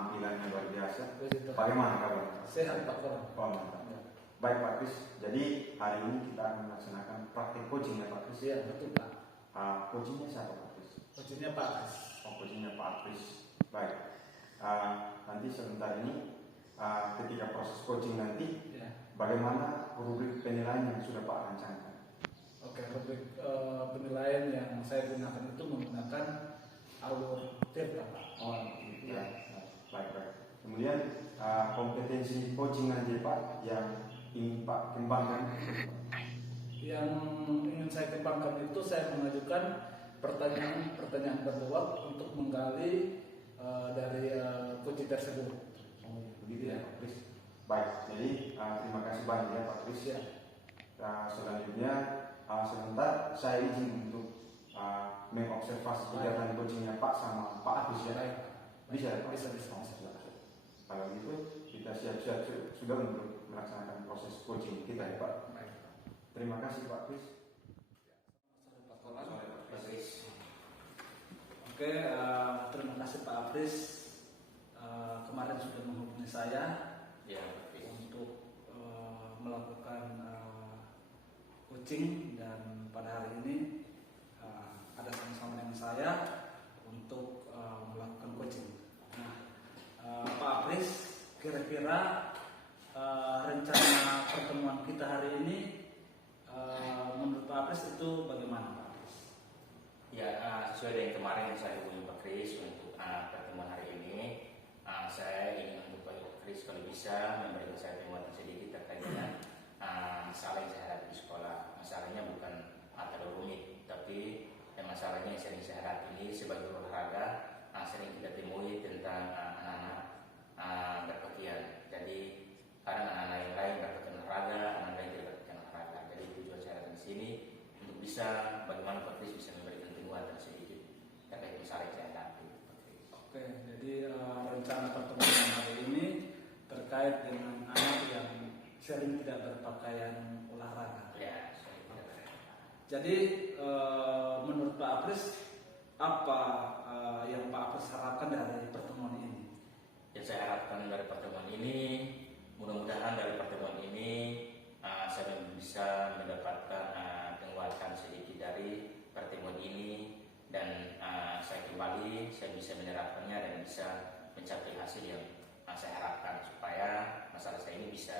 penampilannya luar biasa. Puji Tuhan. Bagaimana kabar? Sehat Pak Koran. Oh, mantap. Baik Pak Kris, jadi hari ini kita akan melaksanakan praktik coaching ya Pak Kris. Iya betul Pak. Coachingnya siapa Pak Kris? Coachingnya Pak Kris. Oh, coachingnya Pak Kris. Baik. Nanti sebentar ini ketika proses coaching nanti, Ya. bagaimana rubrik penilaian yang sudah Pak rancangkan? Oke, rubrik penilaian yang saya gunakan itu menggunakan alur tirta Pak. Oh, gitu ya. Baik. Kemudian kompetensi coaching nanti Pak yang ingin Pak kembangkan. Yang ingin saya kembangkan itu saya mengajukan pertanyaan berluas untuk menggali dari coaching tersebut. Oh, begitu ya Pak Kris. Baik, jadi terima kasih banyak ya Pak Kris ya. Selanjutnya sebentar saya izin untuk mengobservasi kegiatan coachingnya Pak sama Pak Agus ya. Bisa ya Pak? Bisa. Kalau gitu kita siap-siap sudah untuk melaksanakan proses coaching kita ya Pak. Baik. Terima kasih Pak Kris. Sore Pak Koran. Sore Pak Kris. Oke, terima kasih Pak Apris. Kemarin sudah menghubungi saya Ya, untuk melakukan coaching, dan pada hari ini ada sama-sama dengan saya untuk melakukan coaching. Nah, Pak Apris, kira-kira rencana pertemuan kita hari ini menurut Pak Apris itu bagaimana Pak Apris? ya sesuai dengan kemarin yang saya hubungi Pak Kris untuk pertemuan hari ini, saya ingin untuk Pak Kris kalau bisa memberikan saya penguatan sedikit terkait dengan masalah yang saya hadapi di sekolah. Masalahnya bukan terlalu rumit, tapi masalahnya yang sering saya hadapi ini sebagai olahraga sering kita temui tentang anak-anak berpakaian. Jadi kadang anak-anak yang lain berpakaian olahraga, anak lain tidak berpakaian olahraga. Jadi tujuan saya datang di sini untuk bisa bagaimana Pak Kris bisa memberikan penguatan sedikit terkait masalah yang saya hadapi. Oke, jadi rencana pertemuan hari ini terkait dengan anak yang sering tidak berpakaian olahraga. Ya, saya tidak berpakaian. Jadi menurut Pak Apris, apa yang Pak Apris harapkan dari pertemuan ini? Yang saya harapkan dari pertemuan ini, mudah-mudahan dari pertemuan ini saya bisa mendapatkan penguatan sedikit dari pertemuan ini, dan saya bisa menerapkannya dan bisa mencapai hasil yang saya harapkan supaya masalah saya ini bisa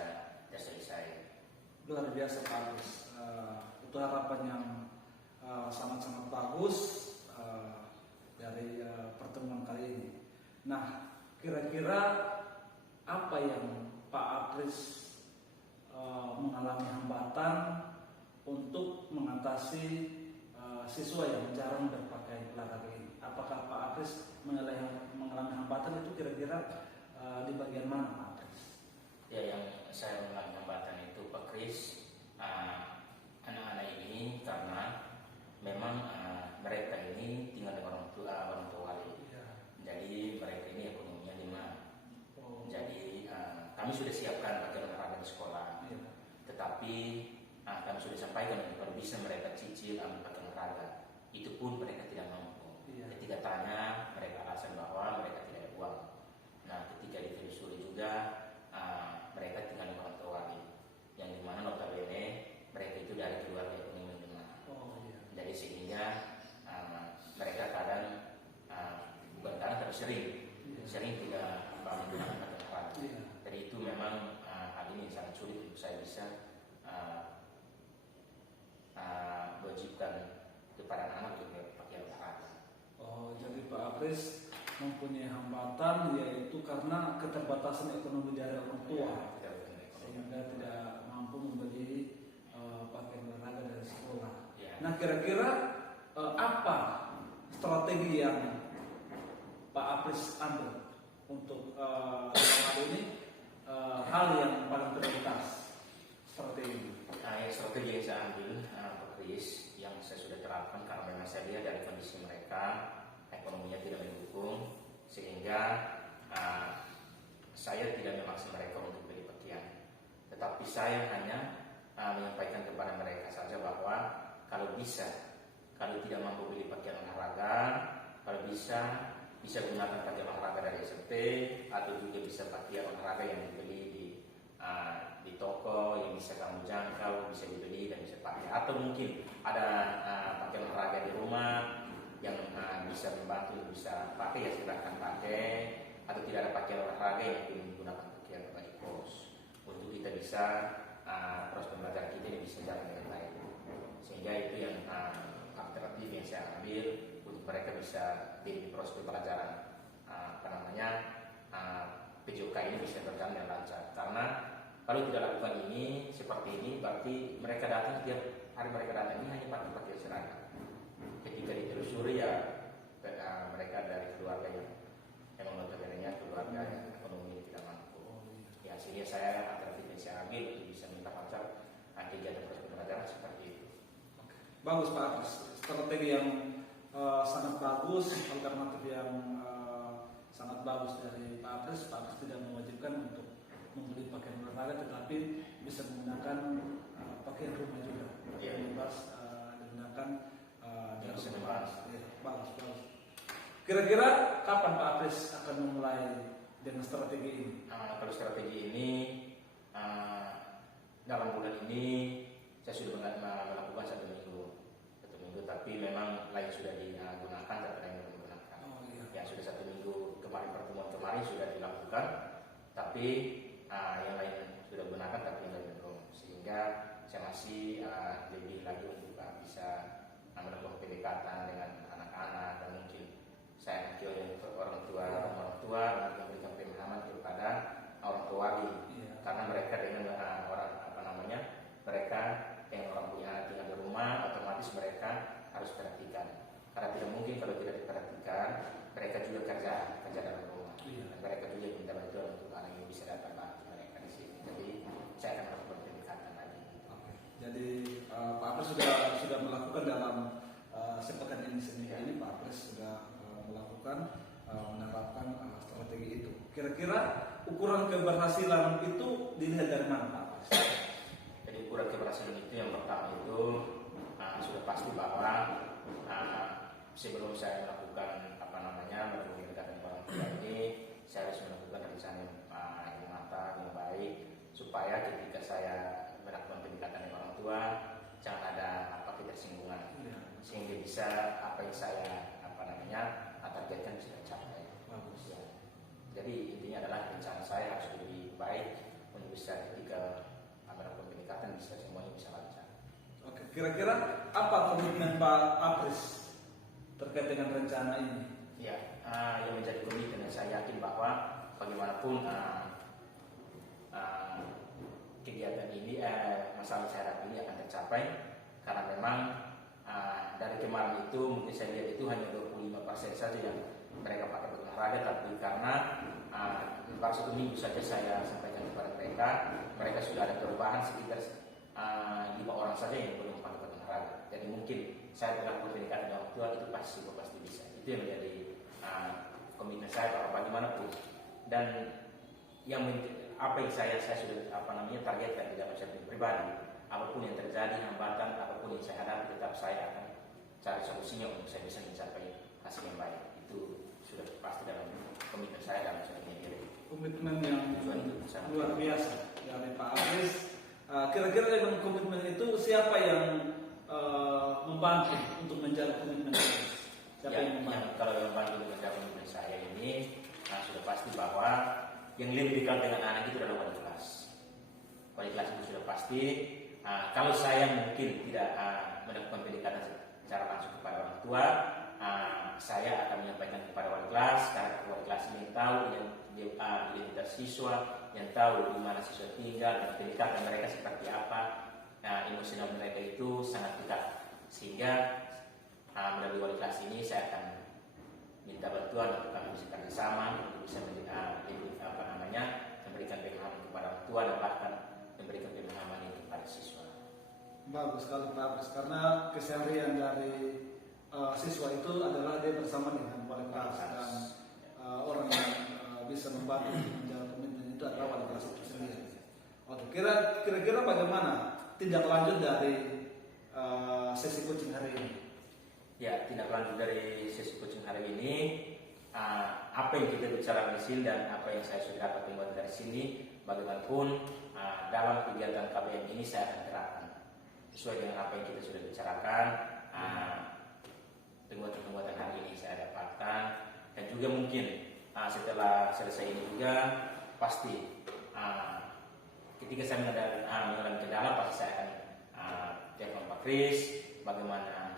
terselesai. Luar biasa Pak Apris, itu harapan yang sangat-sangat bagus dari pertemuan kali ini. Nah, kira-kira apa yang Pak Apris mengalami hambatan untuk mengatasi siswa yang jarang berpakaian olahraga ini? Apakah Pak Apris mengalami hambatan itu kira-kira di bagian mana Pak Apris? Ya, yang saya mengalami hambatan itu Pak Kris, anak-anak ini karena memang mereka ini tinggal dengan orang tua. Ya. Jadi mereka ini ekonominya lemah. Oh. Jadi kami sudah siapkan pakaian olahraga di sekolah, Ya. tetapi kami sudah sampaikan kalau bisa mereka cicil ambil pakaian olahraga, itu pun mereka tidak mampu. Iya. Ketika tanya, mereka alasan bahwa mereka tidak ada uang. Nah, ketika ditelusuri juga mereka tinggal di orang tua, yang dimana notabene mereka itu dari keluarga ekonomi lemah. Oh iya. Jadi sehingga mereka kadang bukan kadang tapi sering tidak menggunakan pakaian olahraga. Iya. Jadi itu memang hal ini sangat sulit untuk saya bisa wajibkan kepada anak untuk pakaian olahraga. Oh, jadi Pak Apris mempunyai hambatan yaitu karena keterbatasan ekonomi dari orang tua, sehingga tidak mampu membeli pakaian olahraga dari sekolah. Ya. Nah, kira-kira apa strategi yang Pak Apris ambil untuk dalam hal ini hal yang paling prioritas strategi? Strategi yang saya ambil Pak Kris, yang saya sudah terapkan karena memang saya lihat dari kondisi mereka ekonominya tidak mendukung, sehingga saya tidak memaksa mereka untuk beli pakaian, tetapi saya hanya menyampaikan kepada mereka saja bahwa kalau bisa, kalau tidak mampu beli pakaian olahraga, kalau bisa bisa gunakan pakaian olahraga dari SMP atau juga bisa pakaian olahraga yang dibeli di toko yang bisa kamu jangkau, bisa dibeli dan bisa pakai, atau mungkin ada pakaian olahraga di rumah yang bisa membantu bisa pakai, ya silahkan pakai. Atau tidak ada pakaian olahraga yang belum menggunakan pakaian baju kos, untuk kita bisa proses pembelajaran kita ini bisa jalan dengan baik. Sehingga itu yang alternatif yang saya ambil untuk mereka bisa di proses pembelajaran PJOK ini bisa berjalan dengan lancar. Karena kalau tidak lakukan ini seperti ini, berarti mereka datang setiap hari, mereka datang ini hanya pakai pakaian seragam. Ketika ditelusuri ya mereka dari keluarga yang notabene keluarga yang ekonomi tidak mampu. Ya, sehingga saya alternatif yang saya ambil untuk bisa minta lancar kegiatan proses pembelajaran seperti itu. Bagus Pak Apres, strategi yang sangat bagus, alternatif yang sangat bagus dari Pak Apres. Pak Apres tidak mewajibkan untuk membeli pakaian olahraga, tetapi bisa menggunakan pakaian rumah juga. Iya. Bebas digunakan di Yang bisa rumah. dibahas. Ya, bagus. Kira-kira kapan Pak Apres akan memulai dengan strategi ini? Kalau strategi ini dalam bulan ini saya sudah melakukan 1 minggu, tapi memang lain sudah digunakan, tapi lain belum digunakan. Oh, iya. Yang sudah 1 minggu kemarin, pertemuan kemarin sudah dilakukan, tapi yang lain sudah digunakan, tapi yang lain belum. Sehingga saya masih lebih lagi untuk bisa melakukan pendekatan dengan anak-anak, dan mungkin saya nanti orang tua untuk memberikan pemahaman kepada orang tua lagi. Iya. Karena mereka dengan mereka yang orang punya anak tinggal di rumah, otomatis mereka harus perhatikan. Karena tidak mungkin kalau tidak diperhatikan, mereka juga kerja dalam rumah. Iya. Dan mereka juga minta bantuan untuk anak yang bisa datang bantu mereka di sini. Jadi saya akan melakukan pendekatan lagi. Oke. Jadi Pak Apres sudah melakukan dalam sepekan ini sendiri. Ini Pak Apres sudah melakukan menerapkan strategi itu. Kira-kira ukuran keberhasilan itu dilihat dari mana Pak Apres? Jadi ukuran keberhasilan itu yang pertama itu sudah pasti bahwa sebelum saya melakukan melakukan pendekatan orang tua ini, saya harus melakukan rencana yang matang, yang baik, supaya ketika saya melakukan pendekatan dengan orang tua jangan ada ketersinggungan, sehingga bisa apa yang saya targetkan bisa tercapai. Bagus. Ya. Jadi intinya adalah rencana saya harus lebih baik untuk bisa ketika melakukan pendekatan bisa semuanya bisa lancar. Oke. Kira-kira apa komitmen Pak Apres terkait dengan rencana ini? Ya, yang menjadi komitmen saya yakin bahwa bagaimanapun kegiatan ini, masalah saya ini akan tercapai, karena memang dari kemarin itu mungkin saya lihat itu hanya 25% saja yang mereka pakai berolahraga, tapi karena baru 1 minggu saja saya sampaikan kepada mereka sudah ada perubahan sekitar 5 orang saja yang belum pakai berolahraga. Jadi mungkin saya telah pendekatan dengan orang tua itu pasti bisa. Itu yang menjadi komitmen saya bahwa bagaimanapun, dan apa yang saya sudah targetkan di dalam saya pribadi, apapun yang terjadi, hambatan apapun yang saya hadapi, tetap saya akan cari solusinya untuk saya bisa mencapai hasil yang baik. Itu sudah pasti dalam komitmen saya dalam saya ini. Komitmen yang luar biasa dari Pak Apres. Kira-kira dengan komitmen itu siapa yang membantu untuk menjaga komitmen itu? Siapa yang membantu? Kalau yang membantu untuk menjaga komitmen saya ini sudah pasti bahwa yang lebih dekat dengan anak itu adalah wali kelas. Wali kelas itu sudah pasti. Kalau saya mungkin tidak melakukan pendekatan secara langsung kepada orang tua, saya akan menyampaikan kepada wali kelas, karena wali kelas ini yang tahu identitas siswa, yang tahu di mana siswa tinggal, dan pendekatan mereka seperti apa. Emosional mereka itu sangat dekat, sehingga melalui wali kelas ini saya akan minta bantuan untuk kami bisa kerjasama untuk bisa memberikan pemahaman kepada orang tua dan bahkan memberikan pemahaman itu kepada siswa. Bagus sekali Pak Apres, karena keseharian dari siswa itu adalah dia bersama dengan wali kelas, dan orang yang bisa membantu menjaga komitmen itu adalah wali kelas itu sendiri. Oke, kira-kira bagaimana tindak lanjut dari sesi coaching hari ini? Ya, tindak lanjut dari sesi coaching hari ini apa yang kita bicarakan di sini dan apa yang saya sudah dapat buat dari sini, bagaimanapun dalam kegiatan KBM ini saya akan terapkan sesuai dengan apa yang kita sudah bicarakan. Penguatan-penguatan hari ini saya dapatkan, dan juga mungkin setelah selesai ini juga pasti ketika saya mengalami kendala pasti saya akan telepon Pak Kris bagaimana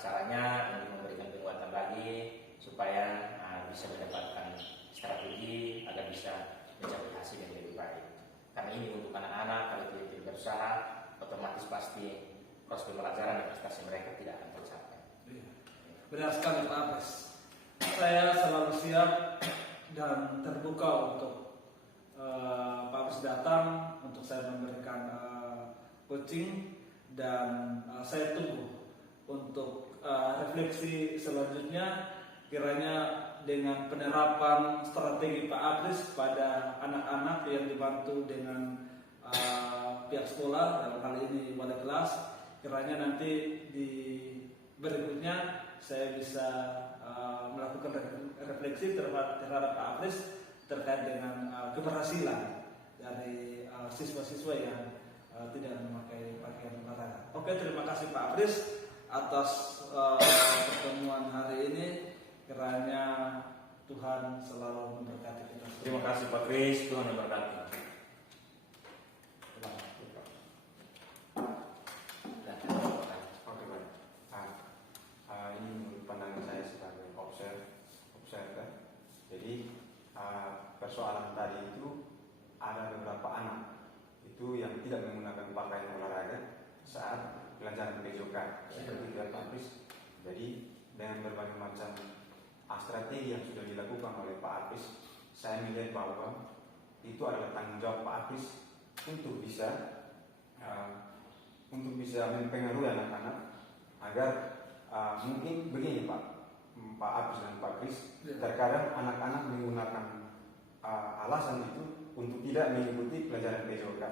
caranya untuk memberikan penguatan lagi supaya bisa mendapatkan strategi agar bisa mencapai hasil yang lebih baik. Karena ini untuk anak-anak, kalau tidak berusaha otomatis pasti proses pembelajaran dan prestasi mereka tidak akan tercapai. Benar sekali Pak Apres. Saya selalu siap dan terbuka untuk Pak Apres datang untuk saya memberikan coaching, dan saya tunggu untuk refleksi selanjutnya, kiranya dengan penerapan strategi Pak Apres pada anak-anak yang dibantu dengan pihak sekolah, dalam hal ini wali kelas, kiranya nanti di berikutnya saya bisa melakukan refleksi terhadap Pak Apres terkait dengan keberhasilan dari siswa-siswa yang tidak memakai pakaian olahraga. Oke, terima kasih Pak Apres atas pertemuan hari ini. Kiranya Tuhan selalu memberkati kita. Terima kasih Pak Kris, Tuhan memberkati. Oke, baik. Ini menurut pandangan saya sebagai observer. Jadi persoalan tadi itu ada beberapa anak itu yang tidak menggunakan pakaian olahraga saat pelajaran PJOK seperti itu Pak Kris. Jadi dengan berbagai macam strategi yang sudah dilakukan oleh Pak Apris, saya melihat bahwa itu adalah tanggung jawab Pak Apris untuk bisa mempengaruhi anak-anak agar mungkin begini Pak Apris dan Pak Kris, terkadang anak-anak menggunakan alasan itu untuk tidak mengikuti pelajaran PJOK.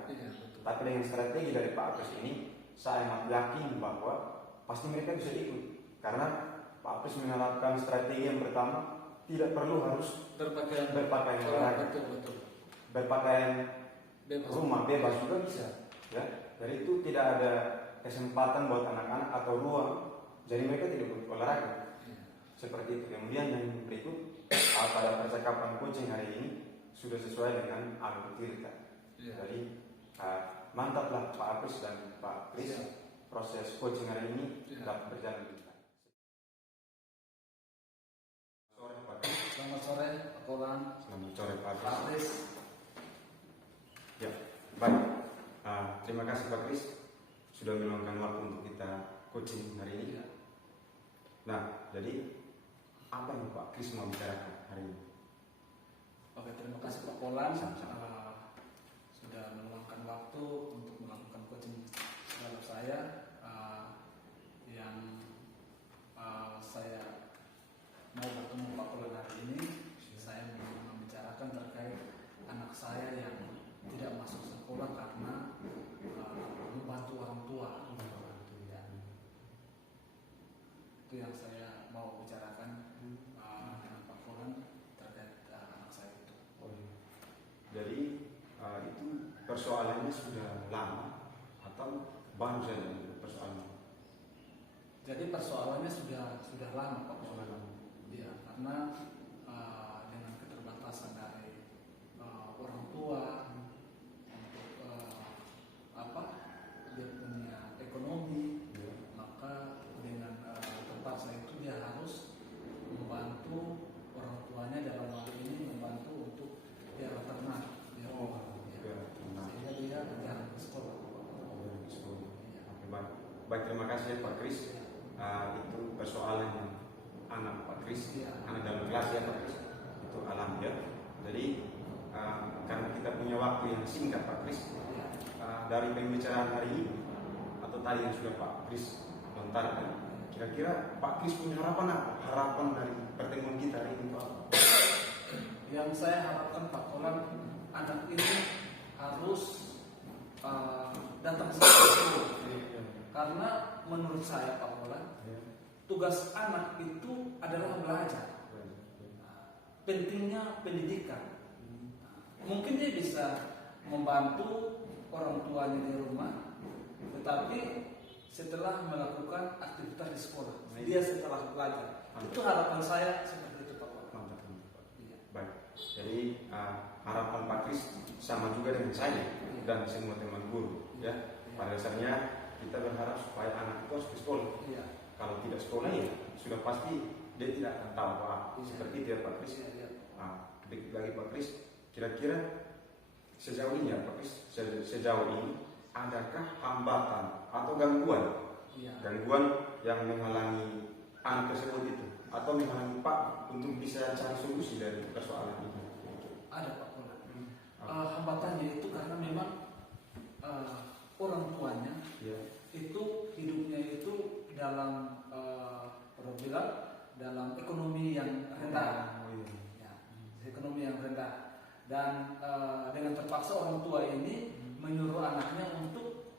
Tapi dengan strategi dari Pak Apris ini, saya amat yakin bahwa pasti mereka bisa ikut, karena Pak Apris menerapkan strategi yang pertama, tidak perlu harus berpakaian olahraga. Betul. Berpakaian Bebas. rumah bebas juga bisa. Ya, dari itu tidak ada kesempatan buat anak-anak atau ruang, jadi mereka tidak olahraga. Seperti itu. Kemudian yang berikut, pada percakapan coaching hari ini sudah sesuai dengan alur kita. Jadi mantaplah Pak Apris dan Pak Kris. Proses coaching hari ini dapat berjalan dengan baik. Selamat sore Pak Kolan. Selamat sore Pak Pak Apris. Ya, baik. Terima kasih Pak Kris sudah meluangkan waktu untuk kita coaching hari ini. Nah, jadi apa yang Pak Kris mau bicarakan hari ini? Oke, terima kasih Pak Kolan. Sama-sama. Sudah meluangkan waktu untuk melakukan coaching terhadap saya, yang saya mau bertemu Pak Kolan hari ini. Saya ingin membicarakan terkait anak saya yang tidak masuk sekolah karena membantu orang tua. Ya. Itu yang saya mau bicarakan dengan Pak Kolan terkait anak saya itu. Jadi itu persoalannya sudah lama atau baru saja persoalannya? Jadi persoalannya sudah lama Pak Kolan. Ya, karena dengan keterbatasan dari orang tua untuk dia punya ekonomi, maka dengan terpaksa itu dia harus membantu orang tuanya, dalam hal ini membantu untuk biaya ternak. Sehingga dia jarang ke sekolah. Iya. Baik, terima kasih Pak Kris. Itu persoalan yang anak Pak Kris, anak dalam kelas ya Pak Kris, itu alami ya. Jadi karena kita punya waktu yang singkat Pak Kris, dari pembicaraan hari ini atau tadi yang sudah Pak Kris lontarkan, kira-kira Pak Kris punya harapan apa? Harapan dari pertemuan kita hari ini Pak? Yang saya harapkan Pak Kolan, anak ini harus datang ke sekolah. Karena menurut saya Pak Kolan, tugas anak itu adalah belajar. pentingnya pendidikan. Mungkin dia bisa membantu orang tuanya di rumah, tetapi setelah melakukan aktivitas di sekolah, dia setelah belajar. Itu harapan saya seperti itu, Pak. Mantap, mantap. Iya. Baik. Jadi harapan Pak Kris sama juga dengan saya dan semua teman guru. Ya. Pada dasarnya kita berharap supaya anak itu harus ke sekolah. Iya. Kalau tidak sekolah ya sudah pasti dia tidak akan tahu apa. Iya. Seperti itu ya Pak Kris. Iya, iya. Sedikit lagi Pak Kris, kira-kira sejauh ini ya Pak Kris, sejauh ini adakah hambatan atau gangguan Iya. yang menghalangi anak tersebut itu atau menghalangi Pak untuk bisa cari solusi dari persoalan itu? Ada, Pak Pola. Hambatannya itu karena memang orang tuanya Ya. itu hidupnya itu dalam orang bilang dalam ekonomi yang rendah. Oh, iya. Ya, ekonomi yang rendah, dan dengan terpaksa orang tua ini menyuruh anaknya untuk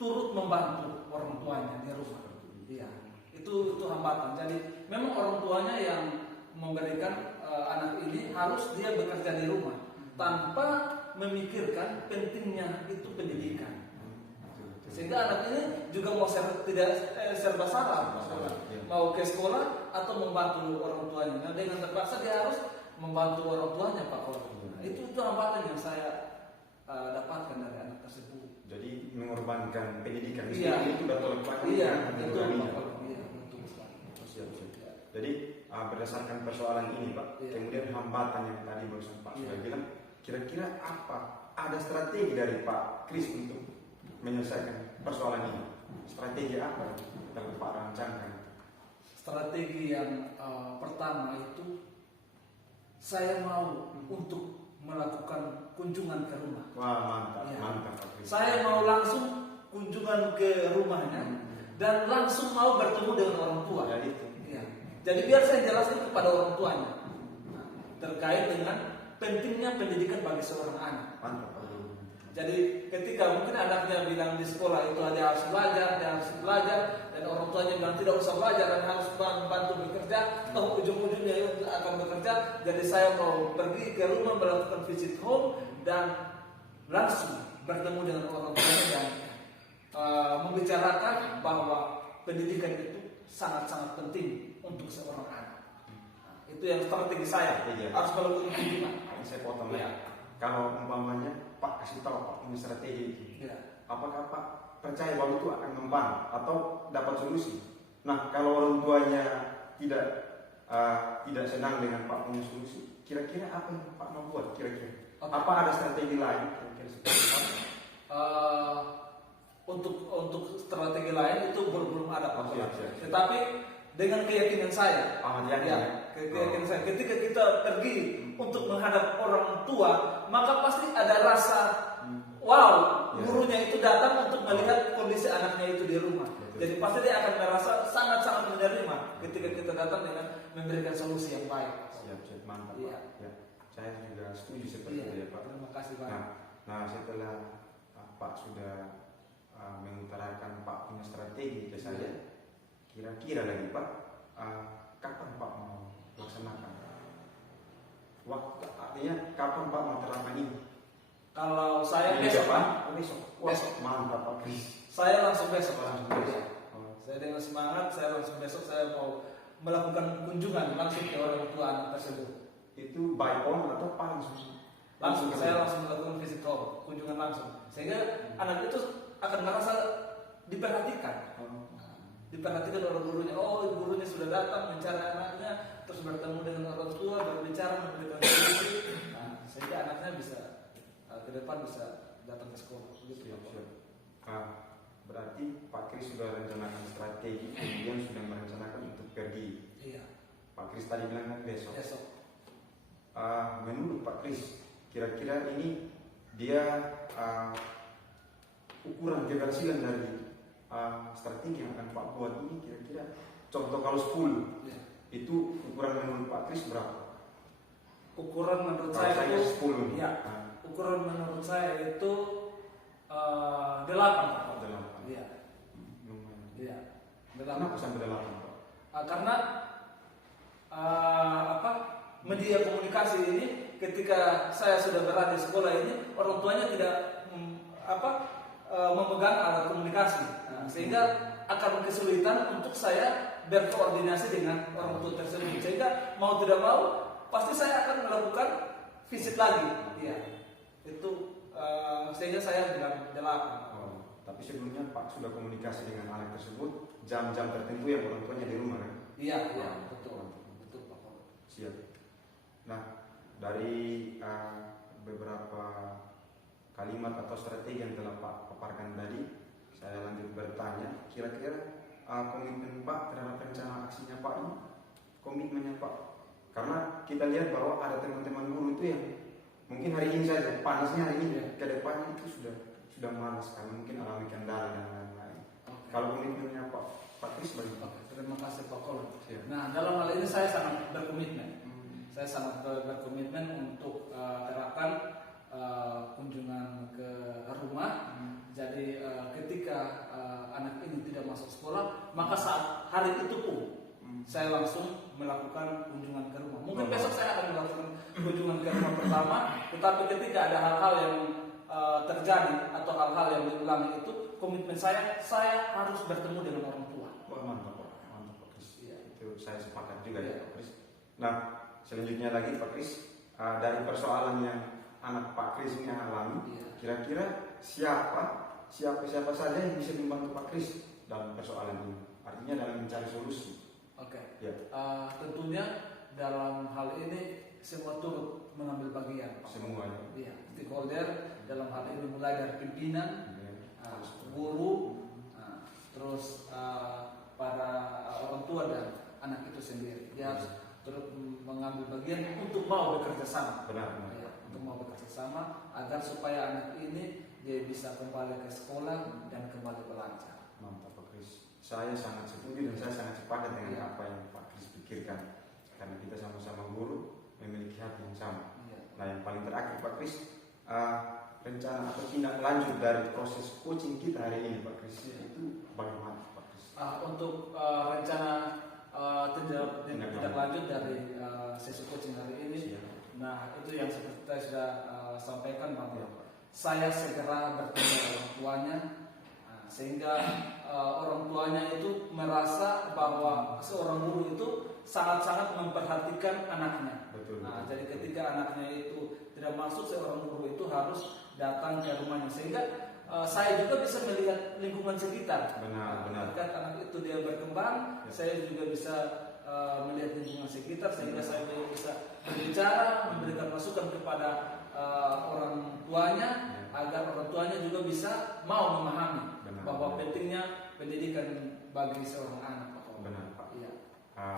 turut membantu orang tuanya di rumah. Iya, itu hambatan. Jadi memang orang tuanya yang memberikan anak ini harus dia bekerja di rumah tanpa memikirkan pentingnya itu pendidikan. Sehingga anak ini juga mau tidak serba salah, mau ke sekolah atau membantu orang tuanya. Nah, dengan terpaksa dia harus membantu orang tuanya, Pak Kol. Nah, itu hambatan yang saya dapatkan dari anak tersebut. Jadi mengorbankan pendidikan Iya. itu sudah terlepas. Iya, betul, Pak Kol. Iya, betul sekali. Siap. Iya. Jadi berdasarkan persoalan ini Pak, Iya. kemudian hambatan yang tadi barusan Pak sudah Iya. bilang, kira-kira apa? Ada strategi dari Pak Kris untuk menyelesaikan persoalan ini? Strategi apa yang Pak rancangkan? Strategi yang pertama itu saya mau untuk melakukan kunjungan ke rumah. Wah, mantap, Iya. mantap Pak Kris. Saya mau langsung kunjungan ke rumahnya dan langsung mau bertemu dengan orang tua. Ya itu. Iya. Jadi biar saya jelaskan kepada orang tuanya terkait dengan pentingnya pendidikan bagi seorang anak. Mantap Pak. Jadi ketika mungkin anaknya bilang di sekolah itu dia harus belajar, dan orang tuanya bilang tidak usah belajar dan harus bantu bekerja, toh ujung-ujungnya akan bekerja. Jadi saya mau pergi ke rumah melakukan visit home dan langsung bertemu dengan orang tuanya dan membicarakan bahwa pendidikan itu sangat-sangat penting untuk seorang anak. Nah, itu yang strategi saya. Iya. Harus melakukan kunjungan. Ini saya potong Iya. ya. Kalau umpamanya Pak kasih tahu Pak ini strategi itu, Iya. apakah Pak percaya bahwa itu akan membantu atau dapat solusi? Nah, kalau orang tuanya tidak senang dengan Pak punya solusi, kira-kira apa yang Pak mau buat? Kira-kira Oke. apa ada strategi lain? Kira-kira seperti apa? Untuk strategi lain itu belum ada, Pak. Siap. Tetapi dengan keyakinan saya, keyakinan saya, ketika kita pergi untuk menghadap orang tua, maka pasti ada rasa wow, gurunya itu datang untuk melihat kondisi anaknya itu di rumah. Jadi pasti dia akan merasa sangat-sangat menerima ketika kita datang dengan memberikan solusi yang baik. Siap, mantap. Iya. Pak. Ya. Saya juga setuju seperti itu ya Pak. Terima kasih Pak. Nah, setelah Pak sudah mengutarakan Pak punya strategi ke saya, kira-kira lagi Pak, kapan Pak mau laksanakan? Waktu artinya kapan Pak mau terapkan ini? Kalau saya Ini besok, kapan? Pak. Besok. Besok. Mantap Pak Kris. Saya langsung besok, Pak. Langsung besok. Iya. Saya dengan semangat, saya langsung besok saya mau melakukan kunjungan langsung ke orang tua anak tersebut. Itu by phone atau Pak langsung? Langsung saya langsung melakukan visit home, kunjungan langsung. Sehingga anak itu akan merasa diperhatikan. Diperhatikan oleh gurunya. Oh, gurunya sudah datang mencari anaknya, terus bertemu dengan orang tua, berbicara, memberikan solusi. Nah, sehingga anaknya bisa ke depan bisa datang ke sekolah. Begitu, Siap. Berarti Pak Kris sudah rencanakan strategi, kemudian sudah merencanakan untuk pergi. Iya. Pak Kris tadi bilang kan besok. Besok. Menurut Pak Kris, kira-kira ini dia ukuran keberhasilan dari strategi yang akan Pak buat ini kira-kira contoh kalau 10 Iya. itu ukuran menurut Pak Kris berapa? Ukuran menurut Kalau saya itu 10. Iya. Ukuran menurut saya itu 8. 8. Iya. Iya. 8. Kenapa sampai 8 Pak? Karena media komunikasi ini ketika saya sudah berada di sekolah ini, orang tuanya tidak memegang alat komunikasi. Nah, sehingga akan kesulitan untuk saya berkoordinasi dengan orang tua tersebut. Sehingga mau tidak mau pasti saya akan melakukan visit lagi. Ya, itu sehingga saya bilang 8. Tapi sebelumnya Pak sudah komunikasi dengan anak tersebut jam-jam tertentu yang orang tuanya di rumah kan? Iya, betul Pak. Siap. Nah, dari beberapa kalimat atau strategi yang telah Pak paparkan tadi, saya lanjut bertanya, kira-kira komitmen Pak terhadap rencana aksinya Pak ini, komitmennya Pak, karena kita lihat bahwa ada teman-teman guru itu yang mungkin hari ini saja, panasnya hari ini, ke depannya itu sudah malas karena mungkin alami kendala dan lain-lain. Kalau komitmennya Pak Kris bagaimana? Terima kasih Pak Kolon. Siap. Nah, dalam hal ini saya sangat berkomitmen. Saya sangat berkomitmen untuk terapkan kunjungan ke rumah. Jadi ketika anak ini tidak masuk sekolah, maka saat hari itu pun saya langsung melakukan kunjungan ke rumah. Mungkin besok saya akan melakukan kunjungan ke rumah pertama, tetapi ketika ada hal-hal yang terjadi atau hal-hal yang diulangi itu, komitmen saya harus bertemu dengan orang tua. Mantap Pak Kris. Iya. Itu saya sepakat juga ya Pak Kris. Nah, selanjutnya lagi Pak Kris, dari persoalan yang anak Pak Kris ini alami, kira-kira siapa saja yang bisa membantu Pak Kris dalam persoalan ini? Artinya dalam mencari solusi. Oke. Ya. Tentunya dalam hal ini semua turut mengambil bagian. Semua. Iya. Stakeholder dalam hal ini mulai dari pimpinan, guru, terus para orang tua dan anak itu sendiri. Dia harus turut mengambil bagian untuk mau bekerja sama. Benar. Ya, untuk mau bekerja sama agar supaya anak ini dia bisa kembali ke sekolah dan kembali belajar. Mantap Pak Kris. Saya sangat setuju dan saya sangat sepakat dengan apa yang Pak Kris pikirkan. Karena kita sama-sama guru memiliki hati yang sama. Nah, yang paling terakhir Pak Kris, rencana atau tindak lanjut dari proses coaching kita hari ini Pak Kris itu bagaimana Pak Kris? Untuk rencana tindak lanjut dari sesi coaching hari ini, nah itu yang seperti saya sudah sampaikan bahwa saya segera bertemu orang tuanya, sehingga orang tuanya itu merasa bahwa seorang guru itu sangat-sangat memperhatikan anaknya. Betul. Nah, jadi ketika anaknya itu tidak masuk, seorang guru itu harus datang ke rumahnya, sehingga saya juga bisa melihat lingkungan sekitar. Benar. Ketika anak itu dia berkembang, saya juga bisa melihat lingkungan sekitar, sehingga saya bisa berbicara, memberikan masukan kepada orang tuanya, agar orang tuanya juga bisa mau memahami bahwa pentingnya pendidikan bagi seorang anak. Benar Pak. Iya.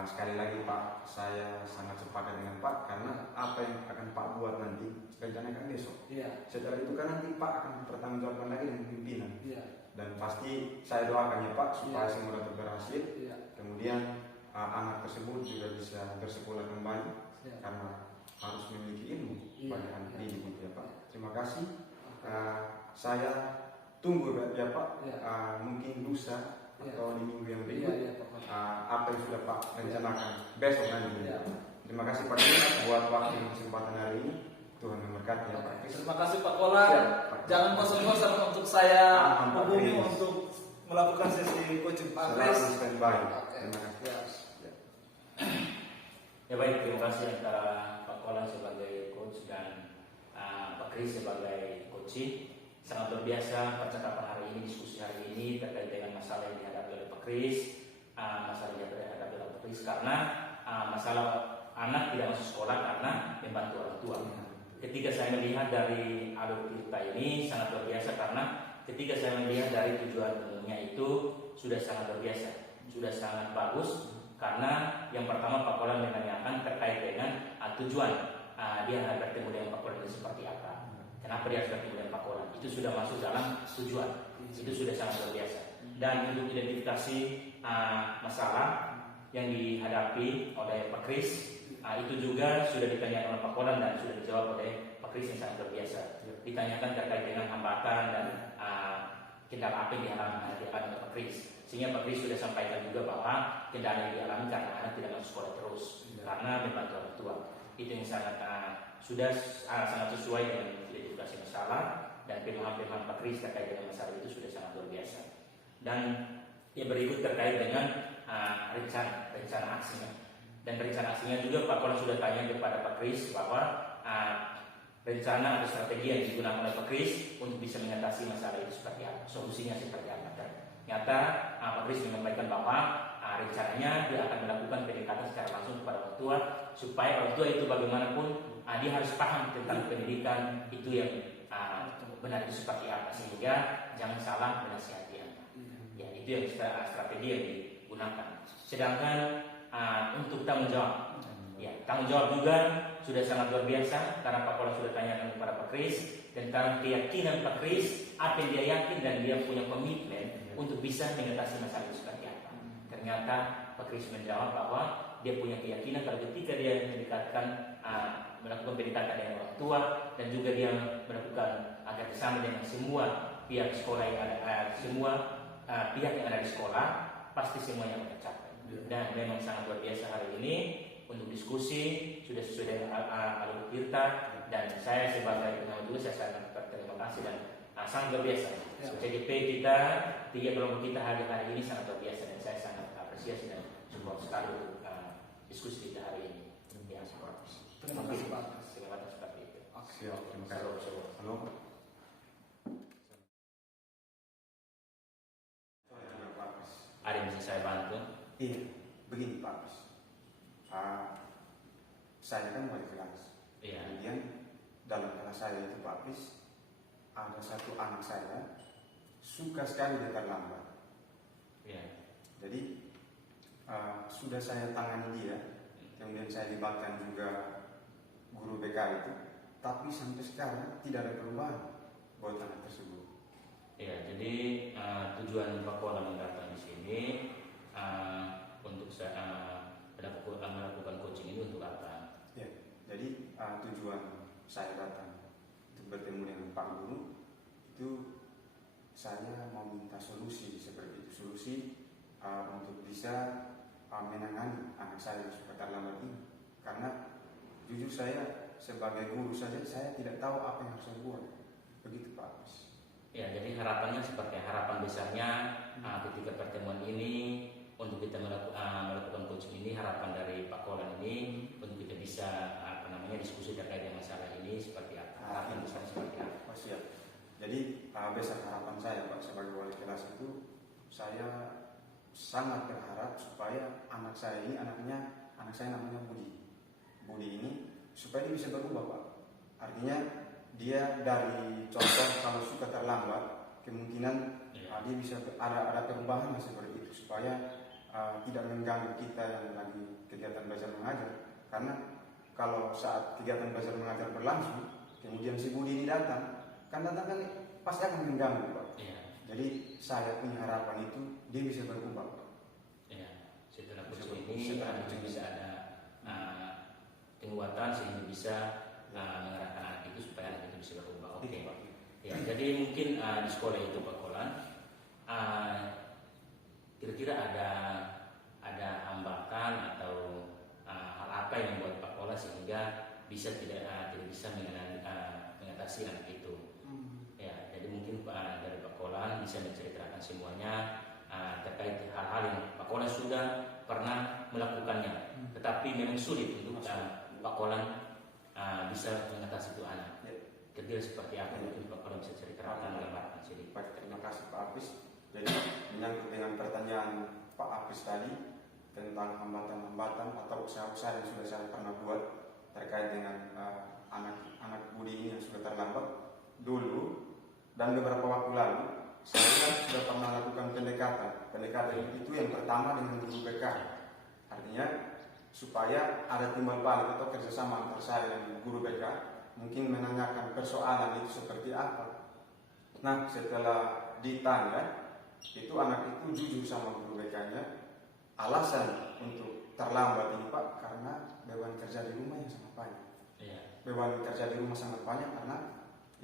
Sekali lagi Pak, saya sangat sepakat dengan Pak karena apa yang akan Pak buat nanti rencanakan besok. Iya. Setelah itu kan nanti Pak akan bertanggungjawabkan lagi dengan pimpinan. Iya. Dan pasti saya doakan ya Pak supaya semua dapat berhasil. Iya. Kemudian anak tersebut juga bisa bersekolah kembali karena harus memiliki ilmu pada anak didik gitu ya Pak. Terima kasih. Saya tunggu ya Pak. Mungkin lusa atau di minggu yang berikut apa yang sudah Pak rencanakan besok nanti. Terima kasih Pak buat waktu dan kesempatan hari ini. Tuhan memberkati ya Pak. Terima kasih Pak Kola. Jangan bosan-bosan untuk saya hubungi untuk melakukan sesi coaching Pak Kris. Selalu standby. Terima kasih. Ya baik, terima kasih antara Pak Kola sebagai coach dan Pak Kris sebagai coaching. Sangat luar biasa percakapan hari ini, diskusi hari ini terkait dengan masalah yang dihadapi oleh Pak Kris, masalah yang dihadapi oleh Pak Kris karena masalah anak tidak masuk sekolah karena membantu orang tua. Ketika saya melihat dari alur cerita ini sangat luar biasa karena ketika saya melihat dari tujuan umumnya itu sudah sangat luar biasa, sudah sangat bagus karena yang pertama Pak Kola menanyakan terkait dengan tujuan dia bertemu dengan Pak Kola itu seperti apa. Kenapa dia harus bertemu dengan Pak Kola? Itu sudah masuk dalam tujuan. Itu sudah sangat luar biasa. Dan untuk identifikasi masalah yang dihadapi oleh Pak Kris, itu juga sudah ditanyakan oleh Pak Kola dan sudah dijawab oleh Pak Kris yang sangat luar biasa. Ditanyakan terkait dengan hambatan dan kendala apa yang dialami oleh Pak Kris. Sehingga Pak Kris sudah sampaikan juga bahwa kendala yang dialami karena anak tidak masuk sekolah terus karena membantu orang tua. itu yang sangat sangat sesuai dengan edukasi masalah dan pemahaman Pak Kris terkait dengan masalah itu sudah sangat luar biasa. Dan yang berikut terkait dengan rencana aksinya. Dan rencana aksinya juga Pak Kolan sudah tanya kepada Pak Kris bahwa rencana atau strategi yang digunakan oleh Pak Kris untuk bisa mengatasi masalah itu seperti apa, solusinya seperti apa. Ternyata Pak Kris menyampaikan bahwa rencananya dia akan melakukan pendekatan secara langsung kepada orang tua, supaya orang tua itu bagaimanapun dia harus paham tentang pendidikan itu yang benar itu seperti apa, sehingga jangan salah menasihati anak. Ya, itu yang strategi yang digunakan. Sedangkan untuk tanggung jawab, ya tanggung jawab juga sudah sangat luar biasa karena Pak Kola sudah tanyakan kepada Pak Kris tentang keyakinan Pak Kris, apa yang dia yakin dan dia punya komitmen untuk bisa mengatasi masalah itu seperti apa. Ternyata Pak Kris menjawab bahwa dia punya keyakinan kalau ketika dia melakukan pendekatan dengan orang tua dan juga dia melakukan agar bersama dengan semua pihak sekolah yang ada, semua pihak yang ada di sekolah, pasti semuanya akan tercapai. Dan memang sangat luar biasa hari ini untuk diskusi sudah sesuai dengan alur Tirta, dan saya sebagai pengamat juga saya sangat berterima kasih dan sangat luar biasa. CGP kita, 3 kelompok kita hari ini sangat luar biasa dan saya sangat apresiasi dan support sekali untuk diskusi kita hari ini. Ya, Terima kasih Pak. Terima kasih seperti itu. Siap, terima kasih. Halo. Ada yang bisa saya bantu? Iya, begini Pak Kris. Saya kan wali kelas. Iya. Kemudian dalam kelas saya itu Pak Kris, ada satu anak saya suka sekali dia terlambat. Iya. Jadi sudah saya tangani dia, kemudian saya libatkan juga guru BK itu, tapi sampai sekarang tidak ada perubahan buat anak tersebut. Ya, jadi tujuan Pak Kola datang di sini untuk melakukan coaching ini untuk apa? Ya, jadi tujuan saya datang untuk bertemu dengan Pak Guru itu saya mau minta solusi seperti itu, solusi untuk bisa menangani anak saya yang suka terlambat ini. Karena jujur saya sebagai guru saja saya tidak tahu apa yang harus saya buat. Begitu Pak. Ya, jadi harapannya seperti harapan besarnya ketika pertemuan ini untuk kita melakukan coaching ini, harapan dari Pak Kolan ini untuk kita bisa diskusi terkait dengan masalah ini seperti apa, harapan besar seperti apa. Oh, siap. Jadi besar harapan saya Pak sebagai wali kelas itu, saya sangat berharap supaya anak saya namanya Budi ini supaya dia bisa berubah Pak. Artinya dia dari contoh kalau suka terlambat, kemungkinan dia bisa ada perubahan seperti itu supaya tidak mengganggu kita yang lagi kegiatan belajar mengajar. Karena kalau saat kegiatan belajar mengajar berlangsung, kemudian si Budi ini datang kan pasti akan mengganggu Pak. Jadi saya punya harapan itu dia bisa berubah Pak. Setelah coaching ini bisa ada penguatan sehingga bisa mengarahkan anak itu supaya anak itu bisa berubah. Oke. Ya, jadi mungkin di sekolah itu Pak Kolan, kira-kira ada hambatan atau hal apa yang membuat Pak Kolan sehingga tidak bisa mengatasi anak itu. Ya, jadi mungkin dari Pak Kolan bisa menceritakan semuanya terkait hal-hal yang Pak Kolan sudah pernah melakukannya, tetapi memang sulit untuk Pak Kolan bisa mengatasi itu anak. Kira-kira seperti apa mungkin Pak Kolan bisa ceritakan gambarkan sedikit. Baik, terima kasih Pak Apis. Jadi menyangkut dengan pertanyaan Pak Apis tadi tentang hambatan-hambatan atau usaha-usaha yang sudah saya pernah buat terkait dengan anak Budi ini yang sudah terlambat dulu dan beberapa waktu lalu, saya sudah pernah lakukan pendekatan itu yang pertama dengan guru BK. Artinya supaya ada timbal balik atau kerjasama antara saya dan guru BK, mungkin menanyakan persoalan itu seperti apa. Nah, setelah ditanya, itu anak itu jujur sama guru BK-nya. Alasan untuk terlambat ini Pak, karena beban kerja di rumah yang sangat banyak. Beban kerja di rumah sangat banyak karena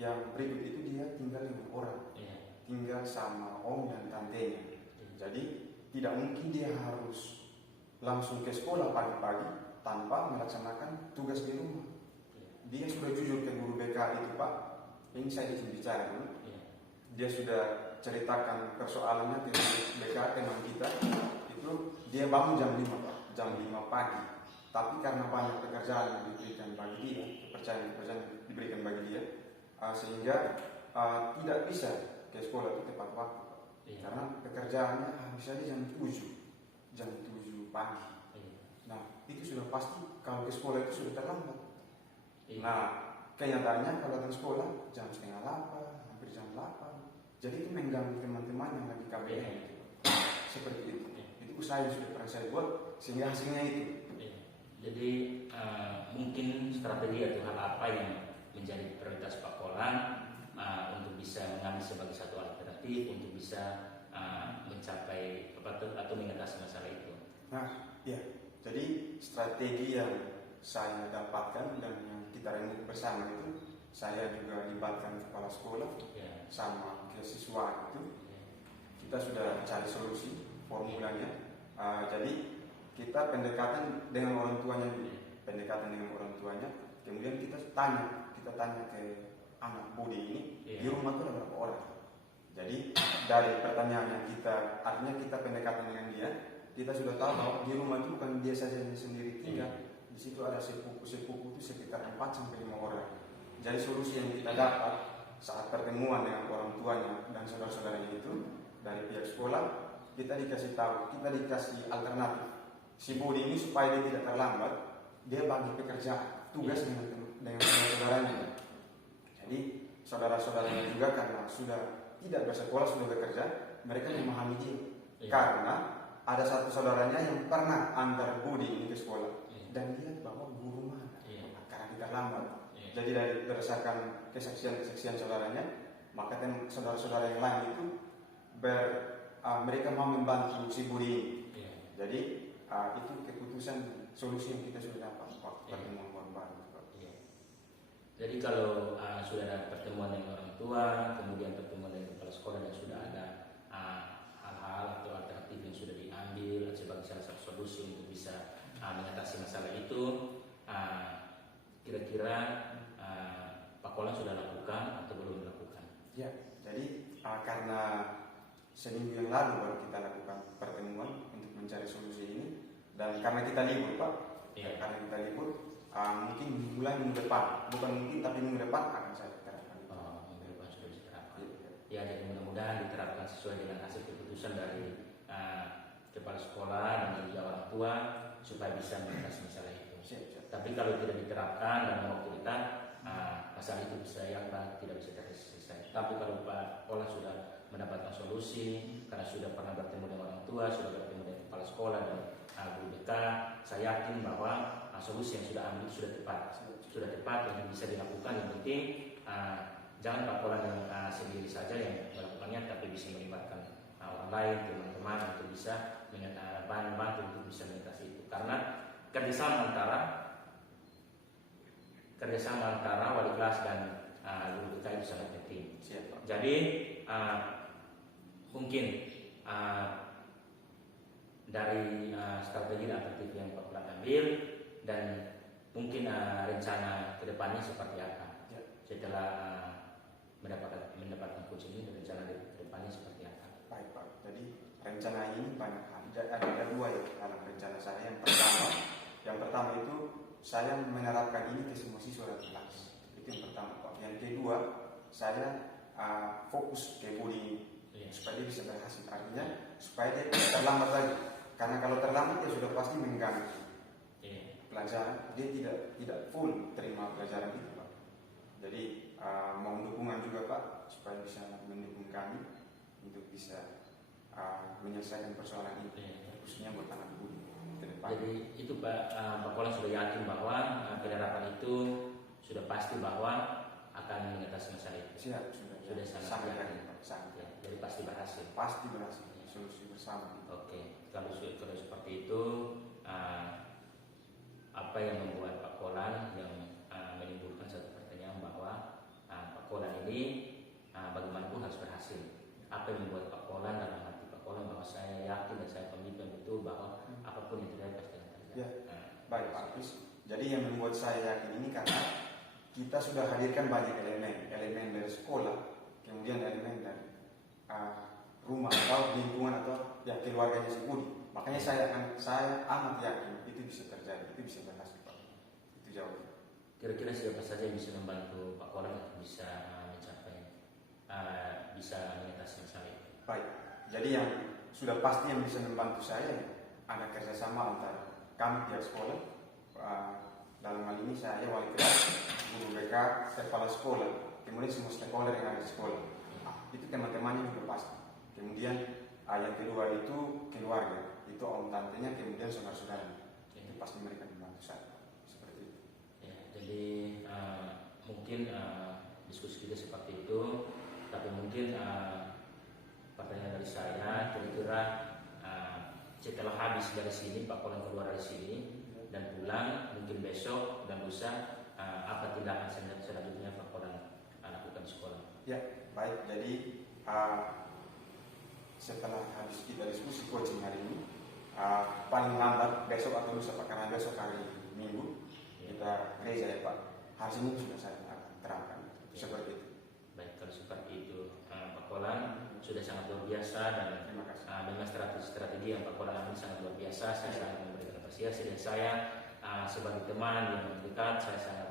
yang berikut itu dia tinggal dengan orang, tinggal sama om dan tantenya. Jadi tidak mungkin dia harus langsung ke sekolah pagi-pagi tanpa melaksanakan tugas di rumah. Dia sudah jujur ke guru BK itu, Pak. Ini saya izin bicara dulu. Dia sudah ceritakan persoalannya ke guru BK teman kita. Itu dia bangun jam 5, Pak. Jam 5 pagi. Tapi karena banyak pekerjaan yang diberikan bagi dia, pekerjaan yang diberikan bagi dia, sehingga tidak bisa ke sekolah itu tepat waktu. Karena pekerjaannya habis saja jam 7 pagi. Nah, itu sudah pasti kalau ke sekolah itu sudah terlambat. Nah, kenyataannya kalau datang sekolah jam setengah 8, hampir jam 8. Jadi itu mengganggu teman-teman yang lagi KBM. Seperti itu. Itu usaha yang sudah pernah saya buat sehingga hasilnya itu. Jadi mungkin strategi atau hal apa yang menjadi prioritas Pak Kolan untuk bisa mengambil sebagai satu alternatif untuk bisa mencapai atau mengatasi masalah itu. Nah, ya. Jadi strategi yang saya dapatkan dan yang kita renung bersama itu, saya juga libatkan kepala sekolah sama ke siswa itu. Kita sudah cari solusi formulanya. Jadi kita pendekatan dengan orang tuanya dulu, kemudian kita tanya ke anak Budi ini di rumah itu ada berapa orang. Jadi dari pertanyaan yang kita, artinya kita pendekatan dengan dia, kita sudah tahu bahwa di rumah itu bukan dia saja yang sendiri tinggal. Di situ ada sepupu itu sekitar 4-5 orang. Jadi solusi yang kita dapat saat pertemuan dengan orang tuanya dan saudara-saudaranya itu dari pihak sekolah, kita dikasih alternatif. Si Budi ini supaya dia tidak terlambat, dia bagi pekerjaan, tugas dengan saudara-saudaranya. Jadi saudara-saudaranya juga karena sudah tidak bersekolah, sudah bekerja, mereka memahami dia. Karena ada satu saudaranya yang pernah antar Budi ini ke sekolah dan dia bawa guru mana karena dia terlambat. Jadi dari berdasarkan kesaksian saudaranya, maka saudara-saudara yang lain itu mereka mau membantu si Budi ini. Jadi itu keputusan solusi yang kita sudah dapat waktu pertemuan baru. Jadi kalau sudah ada pertemuan dengan orang tua, kemudian pertemuan dengan kepala sekolah dan sudah ada hal-hal atau alternatif yang sudah diambil sebagai salah satu solusi untuk bisa mengatasi masalah itu, kira-kira Pak Kolan sudah lakukan atau belum melakukan? Ya, jadi karena seminggu yang lalu baru kita lakukan pertemuan untuk mencari solusi ini, dan karena kita libur, Pak, karena kita libur, mungkin mulai minggu depan, bukan mungkin tapi minggu depan akan saya terapkan. Minggu depan sudah diterapkan. Ya, jadi mudah-mudahan diterapkan sesuai dengan hasil keputusan dari kepala sekolah dan juga orang tua supaya bisa mengatasi masalah itu. Tapi kalau tidak diterapkan dalam waktu dekat, masalah itu bisa tidak bisa terselesai. Tapi kalau Pak Kolan sudah mendapatkan solusi karena sudah pernah bertemu dengan orang tua, sudah bertemu dengan kepala sekolah dan guru BK, saya yakin bahwa solusi yang sudah ambil sudah tepat yang bisa dilakukan. Yang penting jangan Pak Kolan sendiri saja yang melakukannya, tapi bisa melibatkan orang lain, teman-teman untuk bisa bantu untuk bisa mengatasi itu. Karena kerjasama antara wali kelas dan guru BK itu sangat penting. Jadi mungkin dari strategi dan alternatif yang Pak Kolan ambil dan mungkin rencana kedepannya seperti apa setelah mendapatkan coaching ini, rencana kedepannya seperti apa? Baik, Pak. Jadi rencana ini banyak hal. Ada dua ya dalam rencana saya. Yang pertama itu saya menerapkan ini ke semua siswa dan kelas. Itu yang pertama, Pak. Yang kedua, saya fokus ke Budi supaya dia bisa berhasil. Artinya supaya dia tidak terlambat lagi. Karena kalau terlambat dia sudah pasti mengganggu pelajaran. Dia tidak full terima pelajaran itu, Pak. Jadi mohon dukungan juga, Pak, supaya bisa mendukung kami untuk bisa menyelesaikan persoalan ini, khususnya buat anak Budi. Jadi itu Pak Kolan sudah yakin bahwa penerapan itu sudah pasti bahwa akan mengatasi masalah itu. Sudah sangat yakin. Jadi pasti berhasil. Pasti berhasil. Solusi bersama. Oke. Kalau seperti itu, apa yang membuat Pak Kolan yang menimbulkan satu pertanyaan bahwa Pak Kolan ini bagaimanapun harus berhasil. Apa yang membuat Pak Kolan dalam hati Pak Kolan bahwa saya yakin dan saya komitmen betul bahwa apapun yang terjadi Baik Pak Apris. Jadi yang membuat saya yakin ini karena kita sudah hadirkan banyak elemen dari sekolah, kemudian elemen dari rumah atau lingkungan atau ya keluarganya sendiri. Makanya saya amat yakin itu bisa terjadi, itu bisa berhasil Pak. Itu jawabannya. Kira-kira siapa saja yang bisa membantu Pak Kolan untuk bisa mencapai bisa mengatasi masalah itu? Baik. Jadi yang sudah pasti yang bisa membantu saya ada kerjasama antara kami pihak sekolah, dalam hal ini saya wali kelas, guru BK, kepala sekolah, kemudian semua stakeholder yang ada di sekolah. Itu teman-temannya juga pasti. Kemudian yang kedua itu keluarga, itu om tantenya, kemudian saudara-saudaranya. Itu pasti mereka membantu saya. Seperti itu. Ya, jadi mungkin diskusi kita seperti itu, tapi mungkin pertanyaan dari saya, kira-kira setelah habis dari sini, Pak Kolan keluar dari sini dan pulang, mungkin besok dan lusa, apa tindakan selanjutnya Pak Kolan lakukan di sekolah? Ya, baik. Jadi setelah habis kita diskusi coaching hari ini, paling lambat besok atau lusa Pak, karena besok hari Minggu kita gereja ya Pak. Hari Senin sudah saya terangkan seperti itu. Baik, kalau seperti itu Pak Kolan sudah sangat luar biasa dan Terima kasih. dengan strategi yang Pak Kolan ambil sangat luar biasa. Saya sangat memberikan apresiasi dan saya sebagai teman yang dekat, saya sangat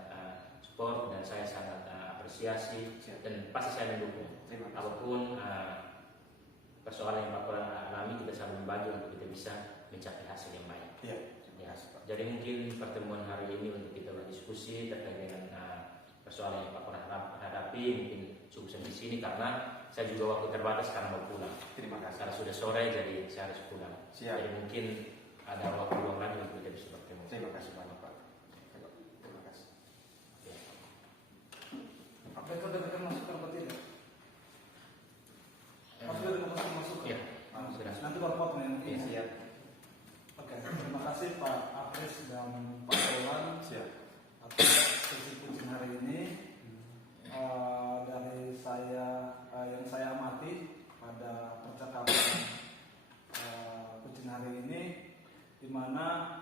support dan saya sangat apresiasi dan pasti saya mendukung. Terima kasih. Apapun persoalan yang Pak Kolan alami, kita selalu membagi untuk kita bisa mencapai hasil yang baik. Iya. Ya, jadi mungkin pertemuan hari ini untuk kita berdiskusi terkait dengan persoalan yang Pak Kolan hadapi mungkin cukup sampai sini karena saya juga waktu terbatas karena mau pulang. Terima kasih. Karena sudah sore jadi saya harus pulang. Siap. Jadi mungkin ada waktu luang lagi untuk kita bisa bertemu. Terima kasih banyak Pak. Terima kasih. Ya. Apa itu ada masukan atau tidak? Harus ada masukan. Iya. Sudah. Nanti baru potong yang Iya, ini. siap. Oke, terima kasih Pak Apris dan Pak Kolan Siap. atas diskusi hari ini. Dari saya yang saya amati pada percakapan coaching hari ini, di mana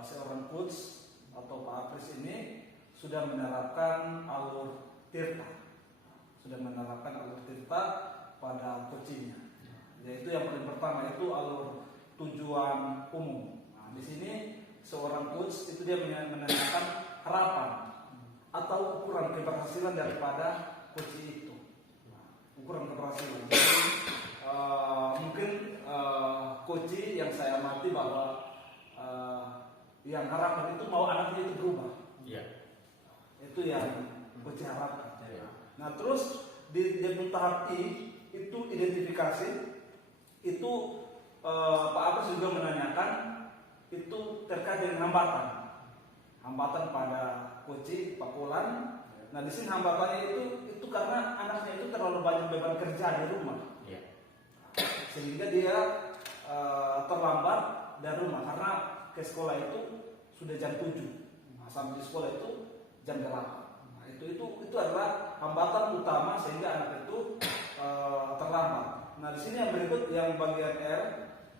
seorang coach atau Pak Apris ini sudah menerapkan alur tirta, pada coachingnya. Yaitu yang paling pertama itu alur tujuan umum. Nah, di sini seorang coach itu dia menanyakan harapan atau ukuran keberhasilan daripada coach itu. Ukuran keberhasilan. Jadi mungkin coach yang saya amati bahwa yang harapan itu mau anaknya itu berubah. Iya. Itu yang coach harapkan. Ya. Nah terus di tahap I itu identifikasi itu Pak Apris juga menanyakan itu terkait dengan hambatan pada coach Pak Kolan. Nah di sini hambatannya itu karena anaknya itu terlalu banyak beban kerja di rumah, Iya. sehingga dia terlambat dari rumah karena ke sekolah itu sudah jam 7, nah, sampai di sekolah itu jam 8. Nah, itu adalah hambatan utama sehingga anak itu terlambat. Nah di sini yang berikut yang bagian R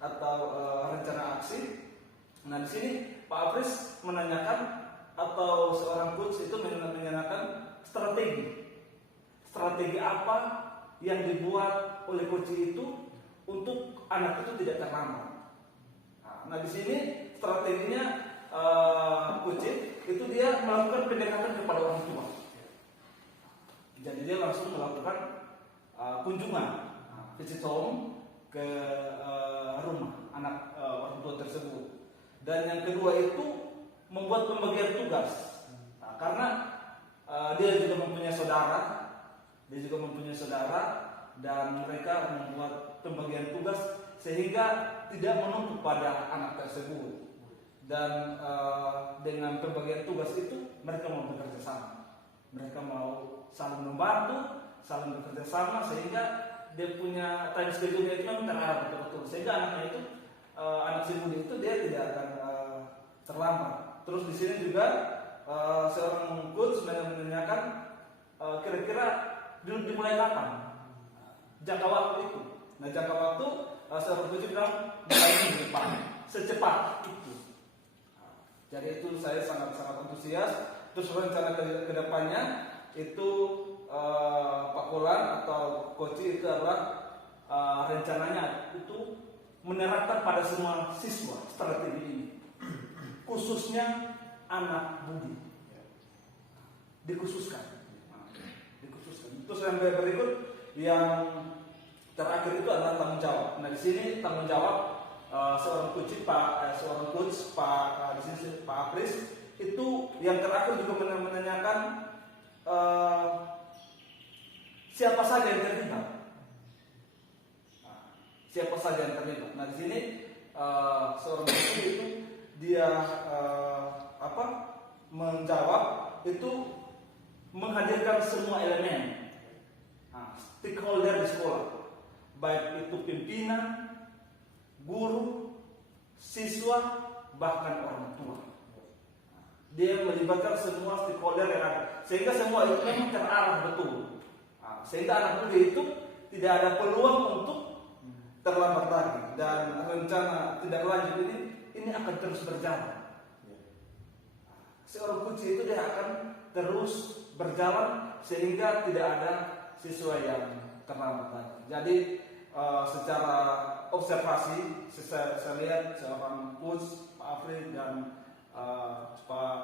atau rencana aksi. Nah di sini Pak Apris menanyakan atau seorang coach itu menanyakan strategi apa yang dibuat oleh coach itu untuk anak itu tidak terlambat. Nah di sini strateginya coach itu dia melakukan pendekatan kepada orang tua. Jadi dia langsung melakukan kunjungan visit home ke rumah anak orang tua tersebut. Dan yang kedua itu membuat pembagian tugas. Nah, karena dia juga mempunyai saudara, dan mereka membuat pembagian tugas sehingga tidak menumpuk pada anak tersebut. Dan dengan pembagian tugas itu mereka mau bekerja sama. Mereka mau saling membantu, saling bekerja sama sehingga dia punya time schedule-nya itu memang terarah betul-betul. Sehingga anaknya itu anak si muda itu dia tidak akan terlambat. Terus di sini juga seorang coach menanyakan kira-kira dimulai kapan jangka waktu itu. Nah jangka waktu seorang coach bilang mulai minggu depan, secepat itu. Jadi itu saya sangat-sangat antusias. Terus rencana ke depannya itu Pak Kolan atau Coach itu adalah rencananya itu menerapkan pada semua siswa strategi ini, khususnya anak budi, dikhususkan. Terus yang berikut yang terakhir itu adalah tanggung jawab. Nah di sini tanggung jawab seorang coach Pak di sini Pak Apris itu yang terakhir juga menanyakan siapa saja yang terlibat. Siapa saja yang terlibat. Nah di sini seorang coach itu dia menjawab itu menghadirkan semua elemen stakeholder di sekolah, baik itu pimpinan, guru, siswa, bahkan orang tua. Dia melibatkan semua stakeholder yang ada, sehingga semua itu memang terarah betul. Sehingga anak muda itu tidak ada peluang untuk terlambat lagi, dan rencana tidak lanjut ini akan terus berjalan. Seorang coach itu dia akan terus berjalan sehingga tidak ada siswa yang terlambat lagi. Jadi secara observasi saya lihat seorang coach Pak Afri dan Pak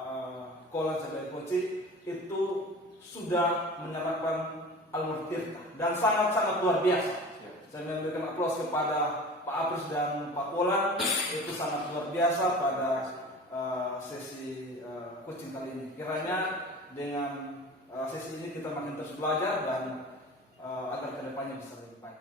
Kolan sebagai coach itu sudah menerapkan Al-Murid Tirta dan sangat-sangat luar biasa. Saya memberikan aplaus kepada Pak Apris dan Pak Kolan, itu sangat luar biasa pada sesi coaching kali ini. Kiranya dengan sesi ini kita makin terus belajar dan agar kedepannya bisa lebih baik.